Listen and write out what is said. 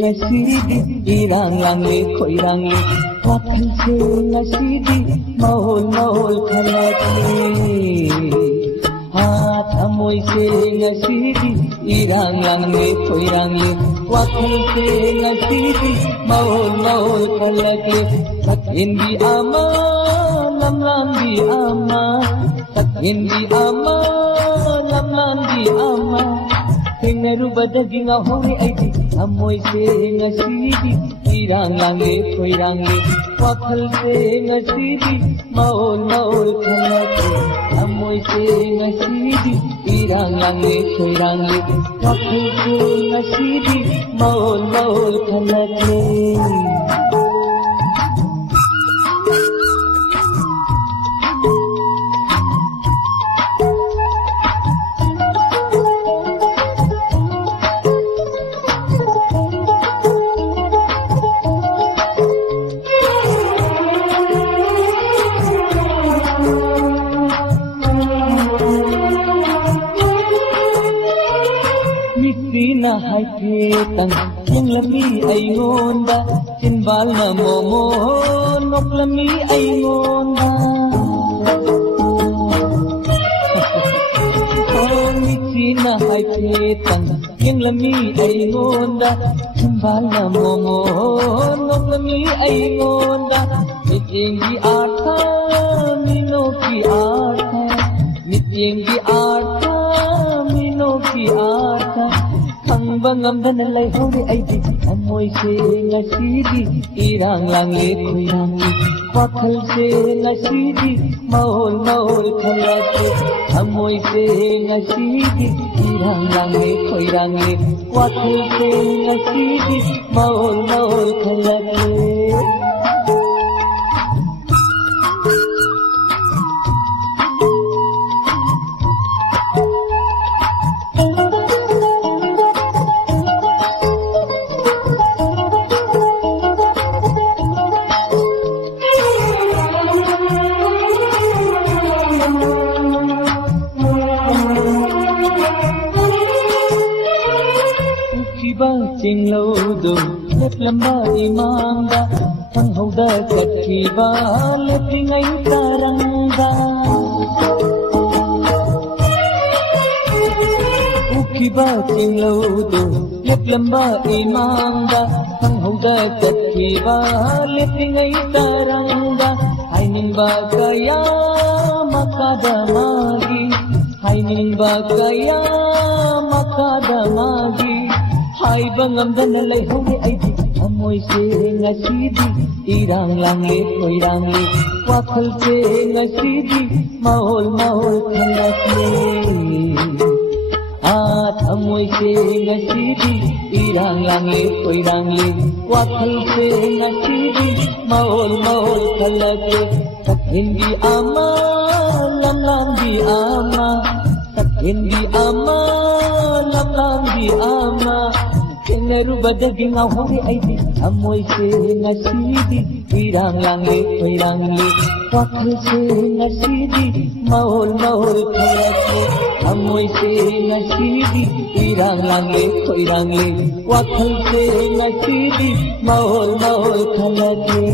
ngasidi irang langit khoirangli wakhil se ngasidi mahol khalakli ha thamoi se ngasidi irang langit khoirangli wakhil se ngasidi mahol khalakli takhindi ama lamlambi ama takhindi ama lamlambi ama Tengaru badagi ngahori aidi Amoy se ngasidi Irang langit khoirangli Wakhal se ngasidi Maol khalakli Amoy se ngasidi Irang langit khoirangli Wakhal se ngasidi Maol khalakli na hai tang yang lami ai ngonda tinbal na momo nok lami ai ngonda oh miti na hai tang yang lami ai ngonda tinbal na momo nok lami ai ngonda mitingi artha minoki artha mitingi artha minoki artha Bangam dan lai hori aidi amoy se ngasidi irang langit khoirangli wakhal se ngasidi mahol khalakli amoy se ngasidi irang langit khoirangli wakhal se ngasidi mahol khalakli Ching lâu đồ lép lâm ba imam da thăng hậu da cật khi ba lép kinh anh ta răng da khi ba ching lâu đồ lép lâm ba imam da thăng hậu da cật khi ba lép kinh anh ta răng da hai nin ba kaya makada magi hai nin ba kaya makada magi Hai bangam dan lai hori aidi amoy se ngasidi irang langit khoirangli wakhal se ngasidi mahol khalakli amoy se ngasidi irang langit khoirangli wakhal se ngasidi mahol khalakli takhindi ama lamlambi ama takhindi ama lamlambi ama Tengaru badagi ngahori aidi amoy se ngasidi irang langit khoirangli wakhil se ngasidi mahol khalakli amoy se ngasidi irang langit khoirangli wakhil se ngasidi mahol khalakli